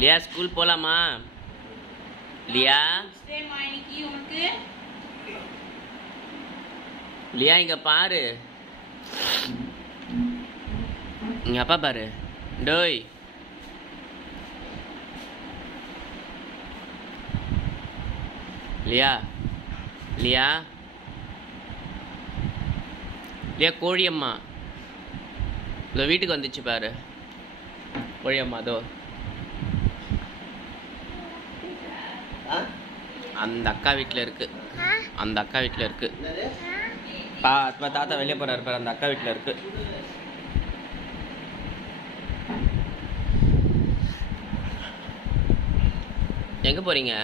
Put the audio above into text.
லியா school போலாமா? லியா லியா இங்க பாரு, இங்க அப்பா பாரு. டோய் லியா லியா லியா கோழியம்மா இதோ வீட்டுக்கு வந்துச்சு பாரு. கோழியம்மா அதோ அந்த அக்கா வீட்டில் இருக்கு. அந்த அக்கா வீட்டில் இருக்கு. தாத்தா வெளியே போறாரு பாரு, அந்த அக்கா வீட்டில் இருக்கு. எங்க போறீங்க?